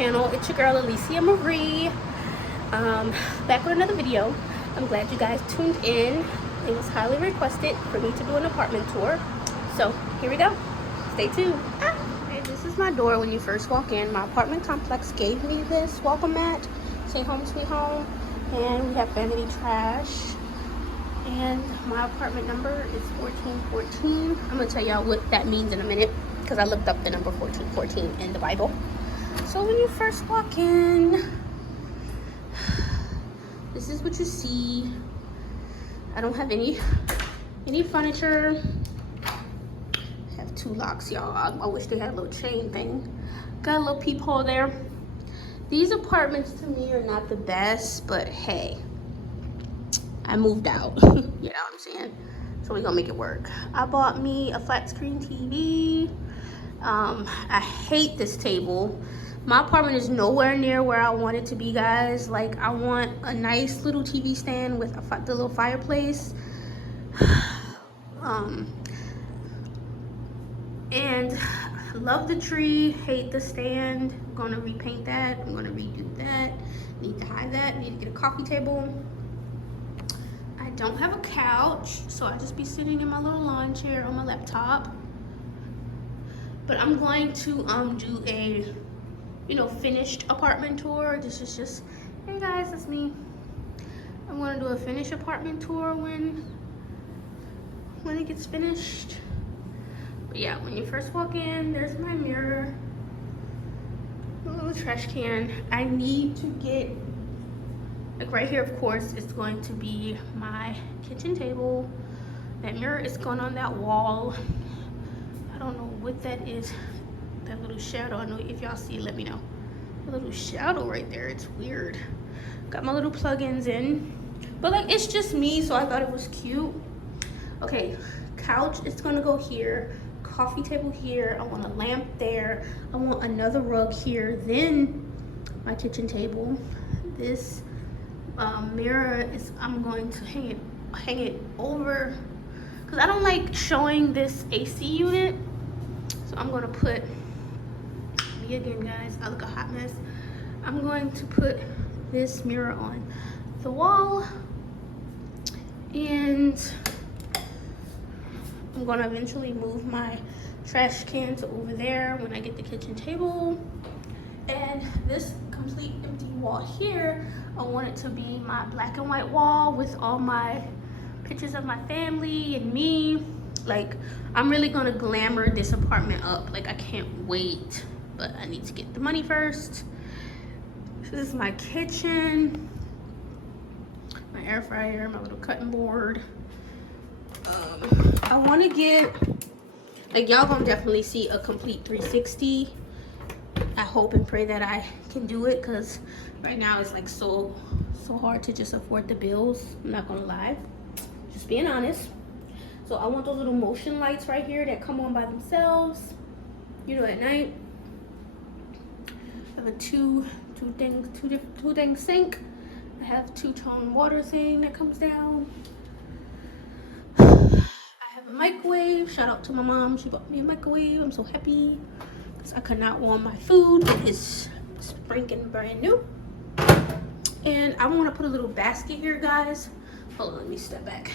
channel. It's your girl Alesia Marie, back with another video. I'm glad you guys tuned in. It was highly requested for me to do an apartment tour, so here we go. Stay tuned. Okay, this is my door when you first walk in. My apartment complex gave me this welcome mat, say home sweet home, and we have vanity trash, and my apartment number is 1414. I'm gonna tell y'all what that means in a minute because I looked up the number 1414 in the Bible. So when you first walk in, this is what you see. I don't have any furniture. I have two locks, y'all. I wish they had a little chain thing. Got a little peephole there. These apartments to me are not the best, but hey, I moved out. You know what I'm saying? So we're gonna make it work. I bought me a flat screen TV. I hate this table. My apartment is nowhere near where I want it to be, guys. Like, I want a nice little TV stand with the little fireplace. And I love the tree, hate the stand. I'm gonna repaint that. I'm gonna redo that. Need to hide that. Need to get a coffee table. I don't have a couch, so I just be sitting in my little lawn chair on my laptop. But I'm going to do a finished apartment tour. This is just, hey guys, that's me. I'm gonna do a finished apartment tour when it gets finished. But yeah, when you first walk in, there's my mirror, a little trash can. I need to get, like right here, of course, it's going to be my kitchen table. That mirror is going on that wall. I don't know what that is. That little shadow, I know if y'all see, let me know. A little shadow right there, it's weird. Got my little plugins in, but like it's just me, so I thought it was cute. Okay, couch is gonna go here, coffee table here. I want a lamp there. I want another rug here, then my kitchen table. This mirror is, I'm going to hang it over because I don't like showing this AC unit, so I'm gonna put, again guys, I look a hot mess. I'm going to put this mirror on the wall, and I'm gonna eventually move my trash can to over there when I get the kitchen table. And this complete empty wall here, I want it to be my black and white wall with all my pictures of my family and me. Like, I'm really gonna glamour this apartment up. Like, I can't wait. But I need to get the money first. This is my kitchen, my air fryer, my little cutting board. I want to get, like, y'all gonna definitely see a complete 360. I hope and pray that I can do it, because right now it's like so hard to just afford the bills. I'm not gonna lie, just being honest. So I want those little motion lights right here that come on by themselves, at night. I have a two thing sink. I have two-tone water thing that comes down. I have a microwave. Shout out to my mom. She bought me a microwave. I'm so happy because I could not warm my food. It's spanking brand new. And I want to put a little basket here, guys. Hold on, let me step back.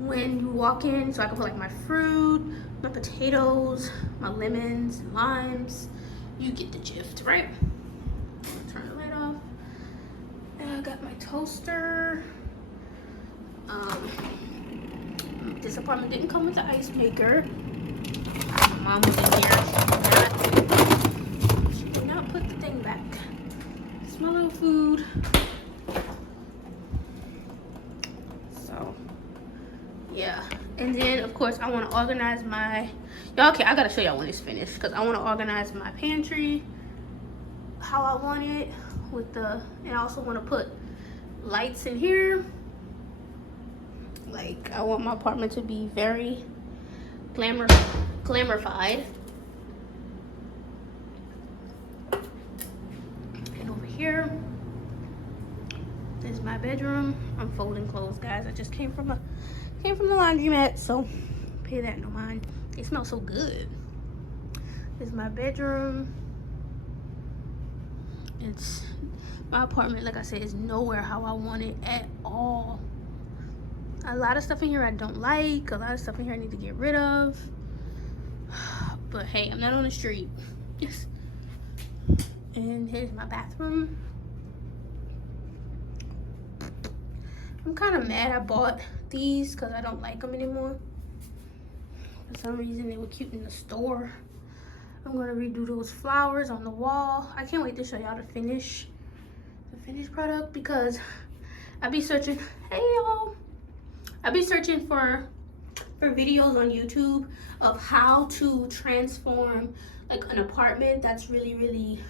When you walk in, so I can put like my fruit, my potatoes, my lemons, and limes. You get the gist, right? I'm gonna turn the light off. And I got my toaster. This apartment didn't come with the ice maker. My mom was in here. She did not put the thing back. It's my little food. So, yeah. And then, of course, I want to organize my... Y'all, okay, I gotta show y'all when it's finished, because I want to organize my pantry how I want it with the, and I also want to put lights in here. Like, I want my apartment to be very glamorified. And over here is my bedroom. I'm folding clothes, guys. I just came from the laundromat, so pay that no mind. It smells so good. This is my bedroom. It's my apartment, like I said, is nowhere how I want it at all. A lot of stuff in here I don't like. A lot of stuff in here I need to get rid of. But hey, I'm not on the street. Yes. And here's my bathroom. I'm kind of mad I bought these because I don't like them anymore. For some reason they were cute in the store. I'm gonna redo those flowers on the wall. I can't wait to show y'all the finished product because I be searching. Hey y'all, I be searching for videos on YouTube of how to transform like an apartment that's really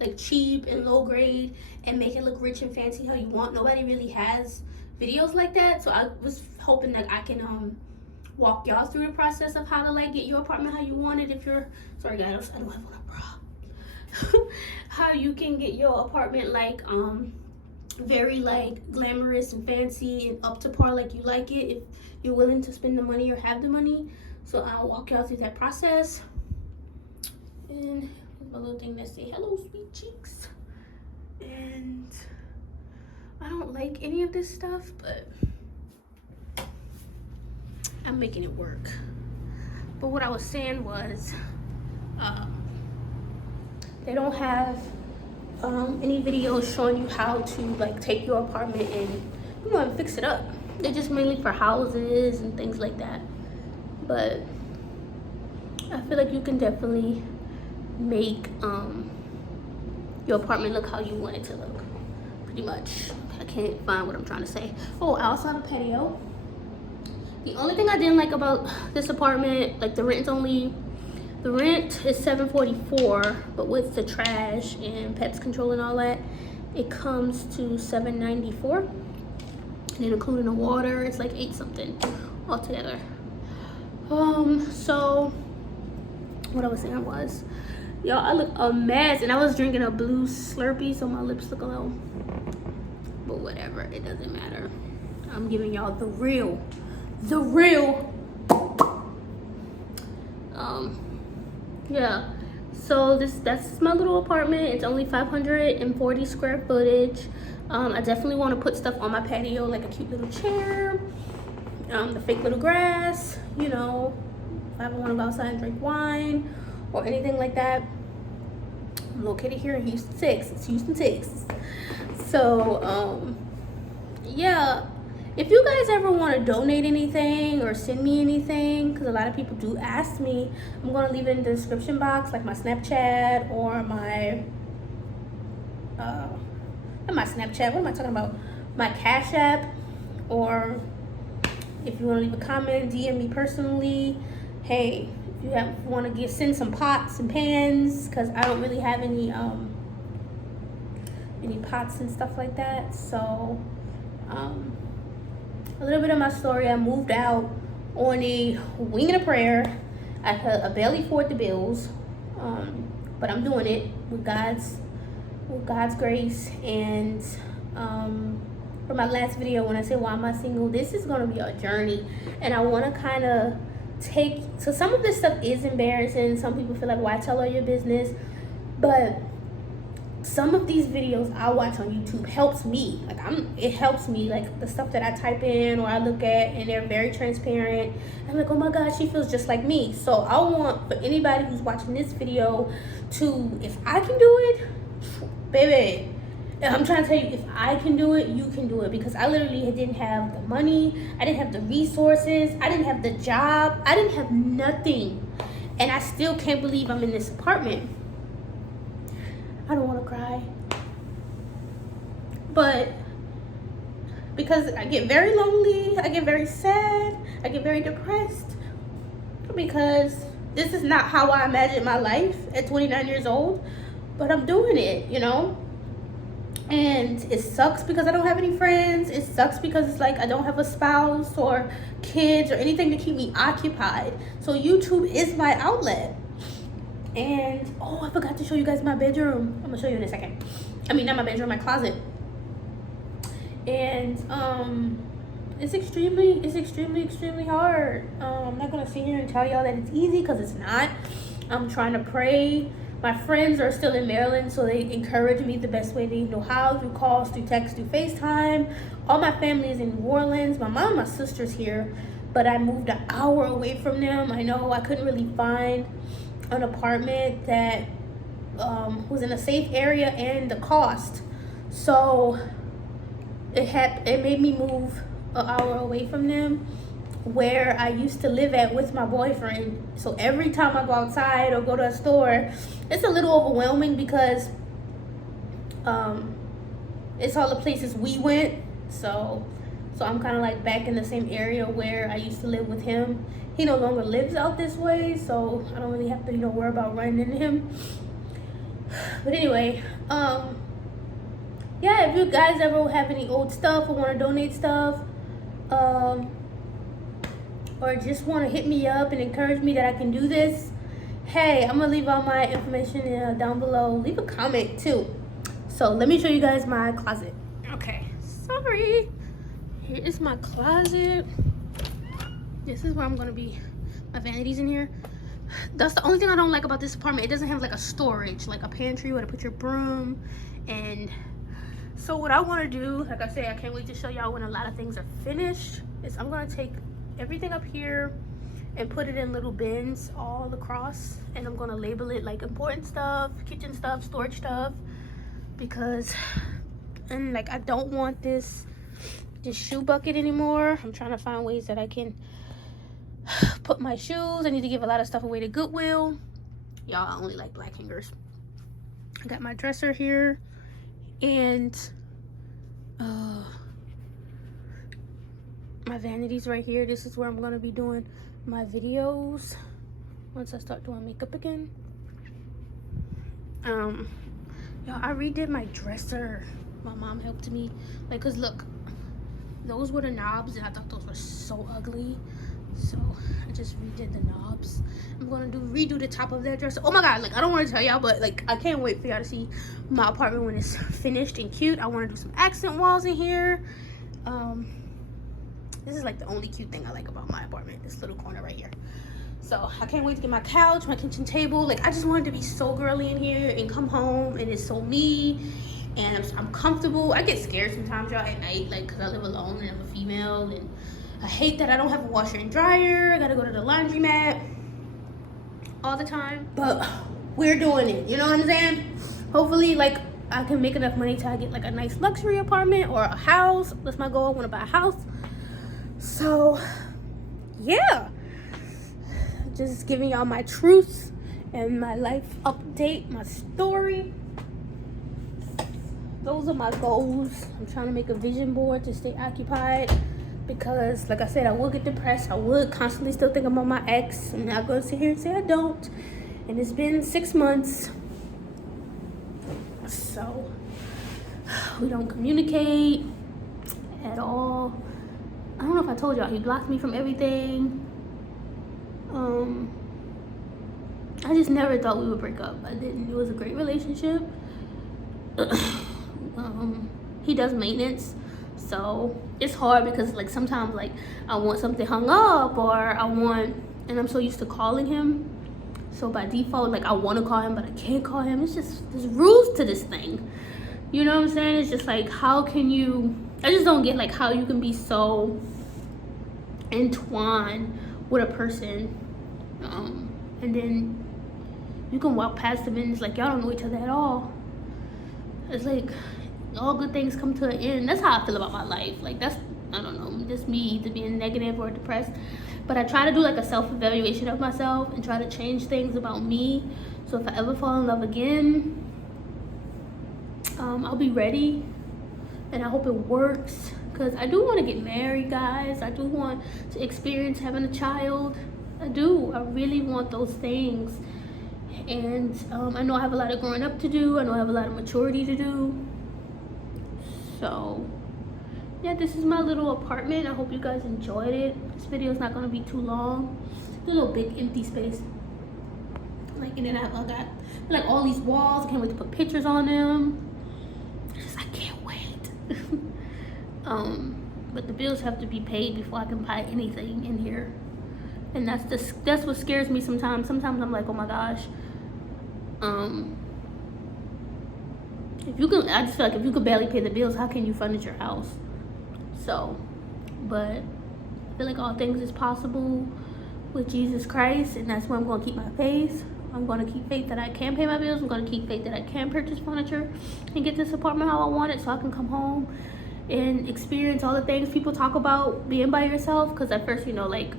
like cheap and low grade and make it look rich and fancy how you want. Nobody really has videos like that, so I was hoping that I can walk y'all through the process of how to like get your apartment how you want it. If you're sorry guys, I don't have on a bra. How you can get your apartment like very like glamorous and fancy and up to par like you like it, if you're willing to spend the money or have the money. So I'll walk y'all through that process. And my little thing that say hello sweet cheeks. And I don't like any of this stuff, but I'm making it work. But what I was saying was they don't have any videos showing you how to like take your apartment and and fix it up. They're just mainly for houses and things like that. But I feel like you can definitely make your apartment look how you want it to look, pretty much. I can't find what I'm trying to say. Oh, I also have a patio. The only thing I didn't like about this apartment, like the rent is $744, but with the trash and pets control and all that, it comes to $794. And then including the water, it's like $8 something altogether. So what I was saying was, y'all, I look a mess, and I was drinking a blue Slurpee, so my lips look a little, but whatever, it doesn't matter. I'm giving y'all the real. Yeah, so that's my little apartment. It's only 540 square footage. I definitely want to put stuff on my patio, like a cute little chair, the fake little grass, if I ever want to go outside and drink wine or anything like that. I'm located here in Houston, Texas. So yeah, if you guys ever want to donate anything or send me anything, because a lot of people do ask me, I'm going to leave it in the description box, like my Snapchat or my not my Snapchat, what am I talking about? My Cash App, or if you want to leave a comment, DM me personally. Hey, if you want to send some pots and pans, because I don't really have any pots and stuff like that. So a little bit of my story. I moved out on a wing and a prayer. I could barely afford the bills, but I'm doing it with God's grace. And for my last video, when I said why am I single, this is going to be a journey, and I want to kind of so some of this stuff is embarrassing. Some people feel like, why tell all your business? But some of these videos I watch on YouTube helps me. It helps me, like the stuff that I type in or I look at, and they're very transparent. I'm like, oh my God, she feels just like me. So I want for anybody who's watching this video to, if I can do it, baby, I'm trying to tell you, if I can do it, you can do it. Because I literally didn't have the money, I didn't have the resources, I didn't have the job, I didn't have nothing, and I still can't believe I'm in this apartment. I don't want to cry, but because I get very lonely, I get very sad, I get very depressed, because this is not how I imagined my life at 29 years old, but I'm doing it, and it sucks because I don't have any friends. It sucks because it's like I don't have a spouse or kids or anything to keep me occupied. So YouTube is my outlet. And oh, I forgot to show you guys my bedroom. I'm gonna show you in a second. I mean, not my bedroom, my closet. And it's extremely hard. I'm not gonna sit here and tell y'all that it's easy, because it's not. I'm trying to pray My friends are still in Maryland, so they encourage me the best way they know how, through calls, through text, through FaceTime. All my family is in New Orleans. My mom and my sister's here, but I moved an hour away from them. I know I couldn't really find an apartment that was in a safe area and the cost. So it made me move an hour away from them, where I used to live at with my boyfriend. So every time I go outside or go to a store, it's a little overwhelming because it's all the places we went. So I'm kind of like back in the same area where I used to live with him. He no longer lives out this way, so I don't really have to, worry about running into him. But anyway, yeah, if you guys ever have any old stuff or want to donate stuff, or just want to hit me up and encourage me that I can do this, hey, I'm gonna leave all my information down below. Leave a comment too. So let me show you guys my closet. Okay, sorry. Here is my closet. This is where I'm gonna be. My vanity's in here. That's the only thing I don't like about this apartment. It doesn't have like a storage, like a pantry where to put your broom. And so what I want to do, like I say, I can't wait to show y'all when a lot of things are finished, is I'm gonna take everything up here and put it in little bins all across, and I'm gonna label it like important stuff, kitchen stuff, storage stuff, because I don't want this shoe bucket anymore. I'm trying to find ways that I can put my shoes. I need to give a lot of stuff away to Goodwill. Y'all, I only like black hangers. I got my dresser here, and my vanity's right here. This is where I'm gonna be doing my videos once I start doing makeup again. Y'all, I redid my dresser. My mom helped me, cause look, those were the knobs and I thought those were so ugly, so I just redid the knobs. I'm gonna redo the top of that dresser. Oh my god, I don't want to tell y'all, but I can't wait for y'all to see my apartment when it's finished and cute. I want to do some accent walls in here. This is the only cute thing I like about my apartment, this little corner right here. So I can't wait to get my couch, my kitchen table. I just wanted to be so girly in here and come home and it's so me, and I'm comfortable. I get scared sometimes, y'all, at night, because I live alone and I'm a female, and I hate that I don't have a washer and dryer. I gotta go to the laundromat all the time, but we're doing it, you know what I'm saying? Hopefully I can make enough money to get a nice luxury apartment or a house. That's my goal. I want to buy a house. So yeah, just giving y'all my truth and my life update, my story. Those are my goals. I'm trying to make a vision board to stay occupied, because like I said, I would get depressed. I would constantly still think about my ex. I'm not going to sit here and say I don't. And it's been 6 months, so we don't communicate at all. I don't know if I told y'all, he blocked me from everything. I just never thought we would break up. I didn't. It was a great relationship. He does maintenance, so it's hard because sometimes I want something hung up, or and I'm so used to calling him, so by default I want to call him but I can't call him. It's just, there's rules to this thing, you know what I'm saying? It's just how can you, I just don't get how you can be so entwined with a person, and then you can walk past them and it's y'all don't know each other at all. It's all good things come to an end. That's how I feel about my life. That's, I don't know, just me either being negative or depressed. But I try to do a self-evaluation of myself and try to change things about me. So if I ever fall in love again, I'll be ready, and I hope it works, because I do want to get married, guys. I do want to experience having a child. I do. I really want those things. And I know I have a lot of growing up to do. I know I have a lot of maturity to do. So yeah, this is my little apartment. I hope you guys enjoyed it. This video is not going to be too long. It's a little big empty space. And then I got all these walls. I can't wait to put pictures on them. I can't wait. But the bills have to be paid before I can buy anything in here. And that's what scares me sometimes. Sometimes I'm oh my gosh, If you can, I just feel like if you could barely pay the bills, how can you furnish your house? So, but I feel like all things is possible with Jesus Christ, and that's where I'm going to keep my faith. I'm going to keep faith that I can pay my bills. I'm going to keep faith that I can purchase furniture and get this apartment how I want it, so I can come home and experience all the things people talk about being by yourself. Because at first, you know, like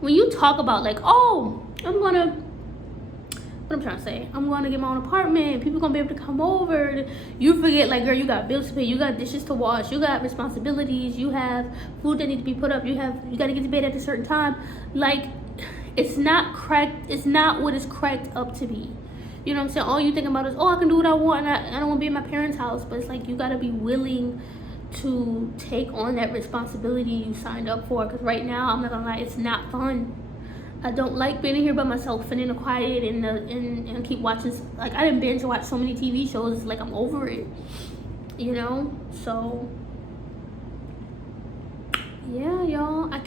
when you talk about like, oh, what I'm trying to say, I'm going to get my own apartment, people gonna be able to come over, you forget, like, girl, you got bills to pay, you got dishes to wash, you got responsibilities, you have food that need to be put up, you got to get to bed at a certain time. Like, it's not correct. It's not what it's cracked up to be. You know what I'm saying? All you think about is, oh, I can do what I want, and I don't want to be in my parents' house. But it's like, you got to be willing to take on that responsibility you signed up for. Because right now, I'm not gonna lie, it's not fun. I don't like being here by myself and in the quiet and keep watching. Like, I didn't binge watch so many TV shows. It's like, I'm over it, you know? So yeah, y'all, I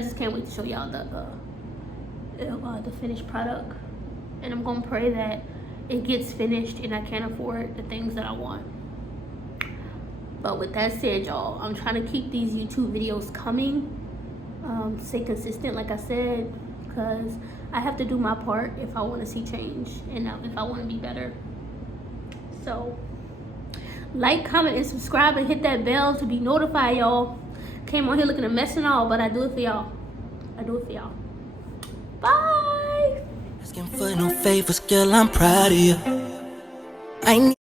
just can't wait to show y'all the finished product. And I'm gonna pray that it gets finished and I can afford the things that I want. But with that said, y'all, I'm trying to keep these YouTube videos coming, stay consistent, like I said, because I have to do my part if I want to see change and if I want to be better. So like, comment, and subscribe, and hit that bell to be notified, y'all. Came on here looking a mess and all, but I do it for y'all. Bye. Asking for no favors, girl, I'm proud of you. I need